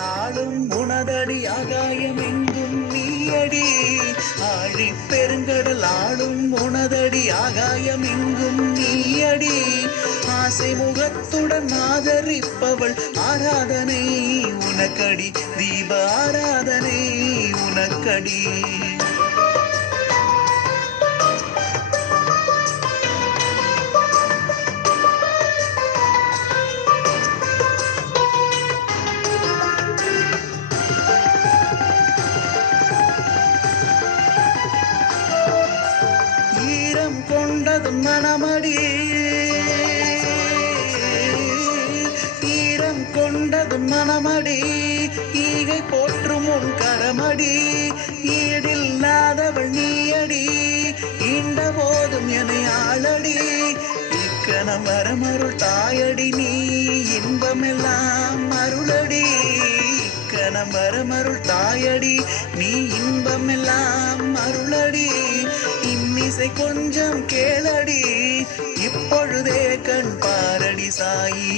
பெருங்கடல் ஆளும் உனதடி ஆகாயம் எங்கும் நீயடி ஆழி பெருங்கடல் ஆளும் உனதடி ஆகாயம் எங்கும் நீயடி ஆசை முகத்துடன் ஆதரிப்பவள் ஆராதனை உனக்கடி தீப ஆராதனை உனக்கடி கொண்டதும் மனமடி ஈரம் கொண்டதும் மனமடி ஈகை போற்றும் உன் கரமடி ஈடில்லாதவள் நீயடி ஈண்ட போதும் என ஆளடி இக்கணம் வரமருள் தாயடி நீ இன்பமெல்லாம் அருளடி இக்கணம் வரமருள் தாயடி நீ இன்பமெல்லாம் அருளடி இன்னிசை கொஞ்சம் கேளடி இப்பொழுதே கண் பாரடி சாயி